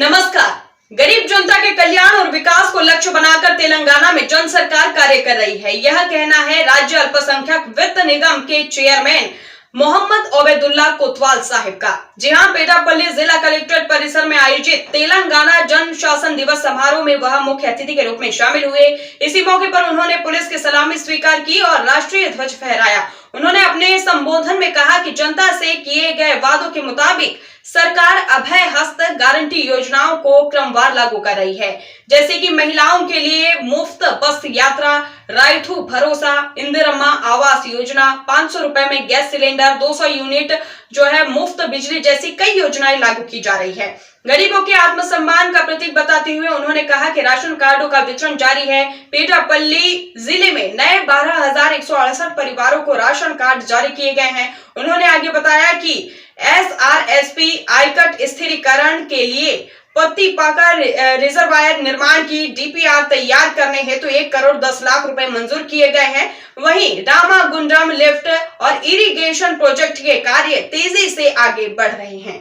नमस्कार। गरीब जनता के कल्याण और विकास को लक्ष्य बनाकर तेलंगाना में जन सरकार कार्य कर रही है, यह कहना है राज्य अल्पसंख्यक वित्त निगम के चेयरमैन मोहम्मद ओबैदुल्ला कोतवाल साहिब का। जी हां, पेटापल्ली जिला कलेक्ट्रेट परिसर में आयोजित तेलंगाना जन शासन दिवस समारोह में वह मुख्य अतिथि के रूप में शामिल हुए। इसी मौके पर उन्होंने पुलिस की सलामी स्वीकार की और राष्ट्रीय ध्वज फहराया। उन्होंने अपने संबोधन में कहा कि जनता से किए गए वादों के मुताबिक सरकार अभय हस्त गारंटी योजनाओं को क्रमवार लागू कर रही है, जैसे कि महिलाओं के लिए मुफ्त बस यात्रा, राइथू भरोसा, इंदिरम्मा आवास योजना, 500 रुपए में गैस सिलेंडर, 200 यूनिट जो है मुफ्त बिजली जैसी कई योजनाएं लागू की जा रही है। गरीबों के आत्मसम्मान का प्रतीक बताते हुए उन्होंने कहा कि राशन कार्डों का वितरण जारी है। पेटापल्ली जिले में नए 12,168 परिवारों को राशन कार्ड जारी किए गए हैं। उन्होंने आगे बताया कि SRSP आयकट स्थिरीकरण के लिए पत्ती पाका रिजर्वायर निर्माण की DPR तैयार करने हेतु 1 करोड़ 10 लाख रुपए मंजूर किए गए हैं। वहीं रामा गुंडम लिफ्ट और इरिगेशन प्रोजेक्ट के कार्य तेजी से आगे बढ़ रहे हैं।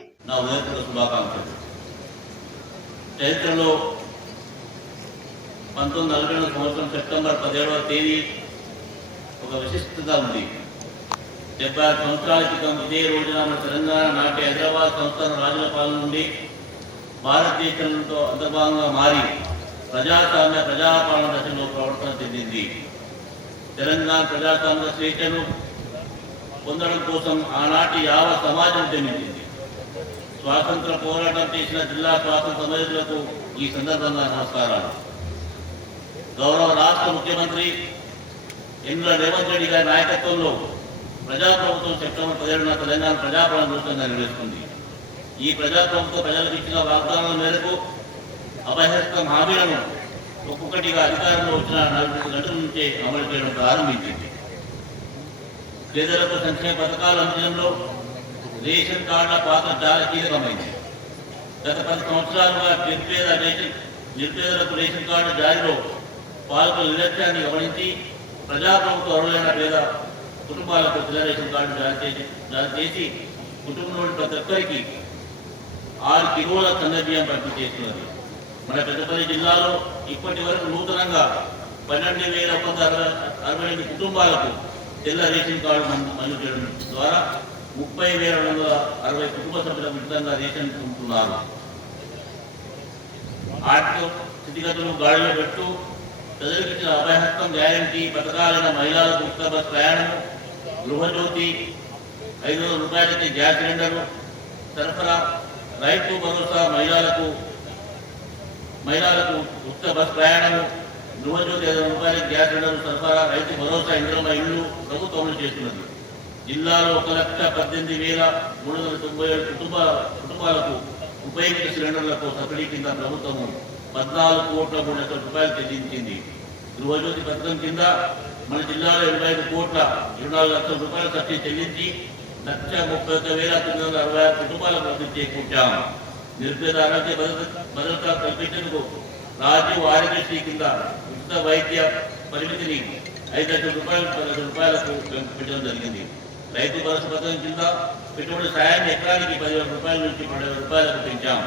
చరిత్రలో 1942 సంవత్సరం సెప్టెంబర్ 17వ తేదీ ఒక విశిష్టత ఉంది. 76 సంవత్సరాల క్రితం ఇదే రోజున మన తెలంగాణ నాటి హైదరాబాద్ సంస్థాన రాజుల పాలన నుండి భారతదేశంతో అంతర్భాగంగా మారి ప్రజాస్వామ్య ప్రజాపాలన దశలో ప్రవర్తన చెందింది. తెలంగాణ ప్రజాస్వామ్య స్వేచ్ఛను పొందడం కోసం ఆనాటి యావత్ సమాజం జన్మించింది. స్వాతంత్ర పోరాటం చేసిన జిల్లా స్వాతంత్ర సమరయోధులకు ఈ సందర్భంగా నమస్కారాలు. గౌరవ రాష్ట్ర ముఖ్యమంత్రి ఇంద్ర రేవంత్ రెడ్డి గారి నాయకత్వంలో ప్రజాప్రభుత్వం సెప్టెంబర్ 17న తెలంగాణ ప్రజాపాలన దివసంగా నిర్వహిస్తుంది. ఈ ప్రజాప్రభుత్వం ప్రజలకు ఇచ్చిన వాగ్దానాల మేరకు అభయహస్తం హామీలను ఒక్కొక్కటిగా అధికారంలో వచ్చిన 4 గంటల నుంచే అమలు చేయడం ప్రారంభించింది. పేదలకు సంక్షేమ పథకాలు అందించడంలో రేషన్ కార్డుల పాత్ర చాలా కీలకమైంది. గత 10 సంవత్సరాలుగా నిర్పేదలకు రేషన్ కార్డు జారీలో పాల్గొన్న నిర్లక్ష్యాన్ని గమనించి ప్రజాప్రభుత్వ అర్హులైన పేద కుటుంబాలకు తెల్ల రేషన్ కార్డు జారీ చేసి కుటుంబంలోని ప్రతి ఒక్కరికి 6 కిలోల సన్నబియ్యం పంపిణీ చేస్తున్నది. మన పెద్దపల్లి జిల్లాలో ఇప్పటి వరకు నూతనంగా 12,168 కుటుంబాలకు తెల్ల రేషన్ కార్డు మంజూరు చేయడం ద్వారా 30,260 కుటుంబ సభ్యులకు ఉచితంగా రేషన్ పొందుతున్నారు. ఆర్థిక స్థితిగతులు గాడిలో పెట్టు ప్రజలకు ఇచ్చిన అభయహస్తం గ్యారంటీ పథకాలైన మహిళలకు ఉచిత బస్ ప్రయాణం, గృహజ్యోతి, 500 రూపాయలకి గ్యాస్ సిలిండర్ సరఫరా, రైతు భరోసా, మహిళలకు ఉచిత బస్ ప్రయాణం, గృహజ్యోతి 500 రూపాయలకి గ్యాస్ సిలిండర్ సరఫరా, రైతు భరోసా, ఇందిరమ్మ ఇల్లు ప్రభుత్వం అమలు చేస్తున్నది. జిల్లాలో 1,18,397 కుటుంబాలకు ఉపయోగిత సిలిండర్లకు సబ్సిడీ కింద ప్రభుత్వము 14,3 లక్షల రూపాయలు చెల్లించింది. గృహజ్యోతి పథకం కింద మన జిల్లాలో 24 లక్షల రూపాయల సబ్సిడీ చెల్లించి 1,31,966 కుటుంబాలకు లబ్ధి చేకూర్చాం. నిర్పేద ఆరోగ్య భద్రత కల్పించేందుకు రాజీవ్ ఆరోగ్యశ్రీ కింద ఉచిత వైద్య పరిమితిని 5 లక్షల రూపాయలకు పెట్టడం జరిగింది. రైతు భరోసా పథకం కింద పెట్టుబడి సాయాన్ని ఎకరానికి 10,000 రూపాయల నుంచి 12,000 రూపాయలకు పెంచాం.